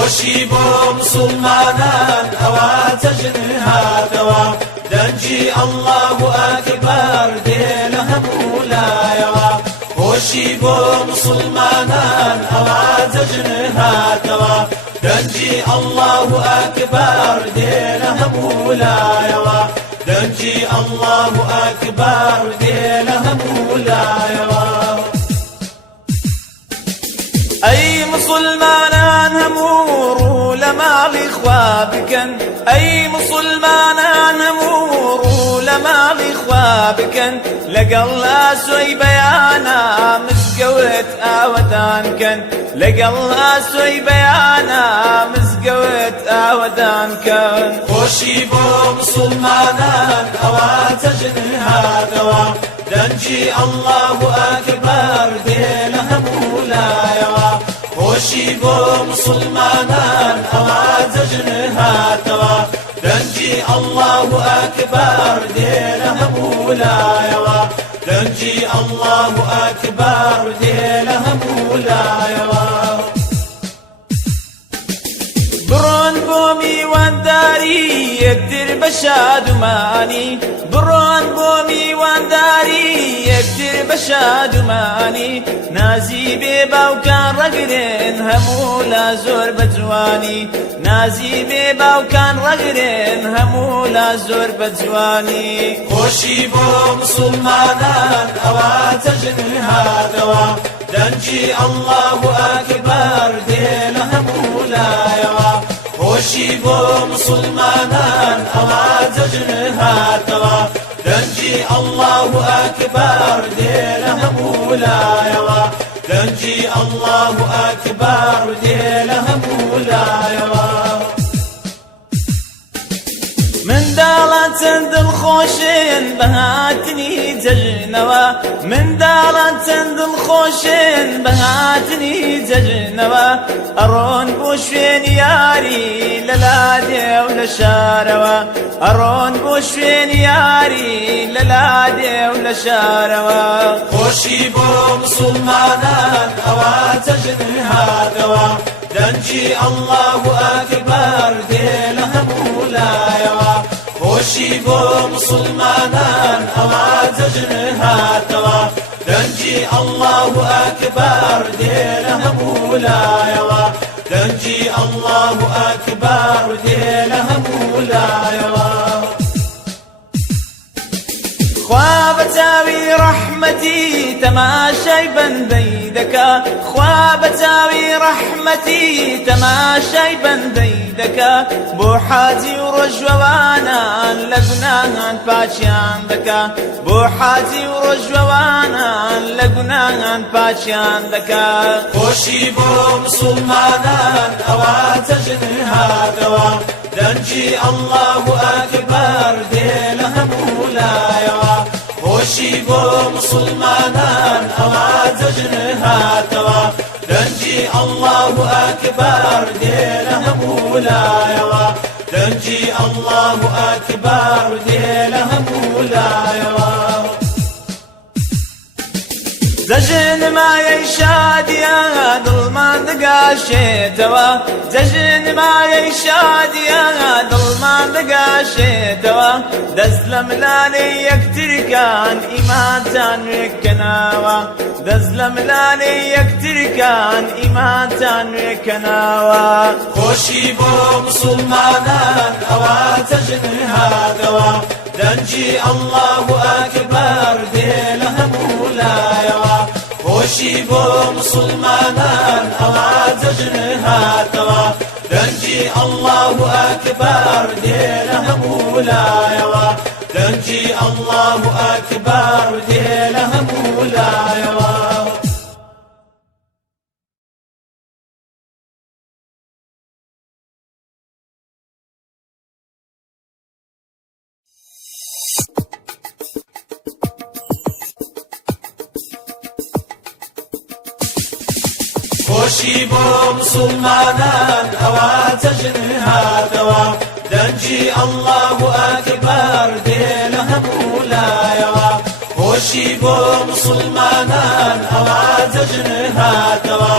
خۆشی بۆ مسلمانان ئەوە جەژن هاتەوە دەنجی ئەڵڵاه ئەکبەر دێ لە هەموو لایەوە خۆشی بۆ مسلمانان ئەوە جەژن هاتەوە دەنجی ئەڵڵاه ئەکبەر دێ لە هەموو لایەوە دەنجی ئەڵڵاه ئەکبەر دێ لە هەموو لایەوە ئەی مسلمانان هەموو ڕوو لە ماڵی خوا بکەن ئەی مسلمانان هەموو ڕوو لە ماڵی خوا بکەن لەگەڵ ئاسۆی بەیانە مزگەوت ئاوەدان کەن لەگەڵ ئاسۆی بەیانە مزگەوت ئاوەدان کەن خۆشی بۆ مسلمانان ئەوە جەژن هاتەوە دەنجی ئەڵڵاه ئەکبەر دێ لە هەموو لایەوە خۆشی بۆ مسلمانان ئەوە جەژن هاتەوە دەنجی ئەڵڵاه ئەکبەر دێ لە هەموو لایەوە دەنجی ئەڵڵاه ئەکبەر دێ لە هەموو لایەوە بڕۆن بۆ میوانداری یەکتر بە شادومانی بڕۆن بۆ میوانداری یەکتر بە شادومانی نازی بێ باوکان ڕەگرێن هەموو لا زۆر بە جوانی نازی بێ باوکان ڕەگرێن هەموو لا زۆر بە جوانی خۆشی بۆ مسلمانان ئەوە جەژن هاتەوە دەنجی ئەڵڵاه ئەکبەر دێ لە هەموو لایەوە خۆشی بۆ مسلمانان ئەوە جەژن هاتەوە دەنجی ئەڵڵاه ئەکبەر دێ لە هەموو لایەوە دەنجی ئەڵڵاه ئەکبەر دێ لە هەموو لایەوە منداڵان چەند دڵخۆشن بە هاتنی جەژنەوە منداڵان چەند دڵخۆشن بە هاتنی جەژنەوە ئەڕۆن بۆ شوێنی یاری لە لادێ و لە شارەوە ئەڕۆن بۆ شوێنی یاری لە لادێ و لە شارەوە خۆشی بۆ مسلمانان ئەوە جەژن هاتەوە دەنجی ئەڵڵاه ئەکبەر دێ لە هەموو لایەوە خۆشی بۆ مسلمانان ئەوە جەژن هاتەوە دەنجی ئەڵڵاه ئەکبەر دێ لە هەموو لایەوە دەنجی ئەڵڵاه ئەکبەر دێ لە هەموو لایەوە خوا بە چاوی ڕەحمەتی تەماشای بەندەی دەکا خوا بە چاوی ڕەحمەتی تەماشای بەندەی دەکا بۆ حاجی و ڕۆژوەوانان لە گوناهان پاچیان دەکا بۆ حاجی و ڕۆژوەوانان لە گوناهان پاچیان دەکا خۆشی بۆ مسلمانان ئەوە جەژن هاتەوە دەنجی ئەڵڵاه ئەکبەر دێ لە هەموو لایەوە خۆشی بۆ مسلمانان ئەوە جەژن هاتەوە دەنجی ئەڵڵاه ئەکبەر دێ لە هەموو لایەوە دەنجی ئەڵڵاه ئەکبەر دێ لە هەموو لایەوە جەژن مایەی شادیە دڵمان دەگاشێتەوە جەژن مایەی شادیە دڵمان دەگاشێتەوە دەست لە ملالەی یەکترکان ئیمانتان وێکەناوە دەست لە ملالەی یەکترکان ئیمانتان وێکەناوە خۆشی بۆ مسلمانان ئەوە جەژن هاتەوە دەنجی ئەڵڵاه ئەکبەر دێ لە هەموو لایەوە خۆشی بۆ مسلمانان ئەوە جەژن هاتەوە دەنجی ئەڵڵاه ئەکبەر دێ لە هەموو لایەوە دەنجی ئەڵڵاه ئەکبەر دێ لە هەموو لایەوە خۆشی بۆ مسلمانان ئەوە جەژن هاتەوە دەنجی ئەڵڵاه ئەکبەر دێ لە هەموو لایەوە خۆشی بۆ مسلمانان ئەوە جەژن هاتەوە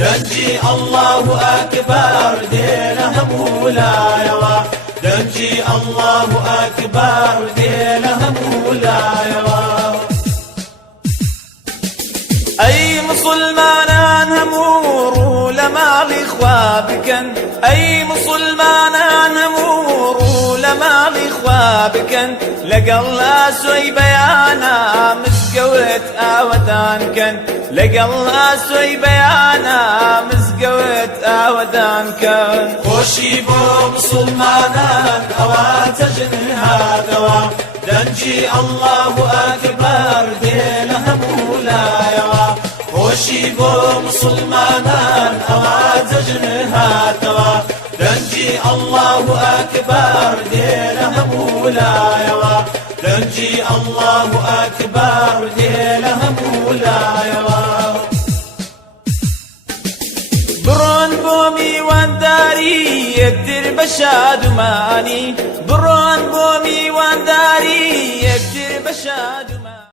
دەنجی دنجي الله أكبر دينا مولايوا دنجي الله أكبر دينا مولايوا أي مسلمان همور لما بإخوابكن أي مسلمان همور لما بإخوابكن لقل سوي بيانا مسقوت آودان كن لقل سوي بيانا مسقوت آودان كن خوشي بو مسلمانا أواتجنها دوا دنجي الله أكبر دينها مولايوا خوشي بو مسلمانا أواتجنها دوا دنجي الله أكبر دينها مولايوا دنجي الله أكبر دينها مولايوا برون بومي وانداري يقدر بشاد ماني برون بومي وانداري يقدر بشاد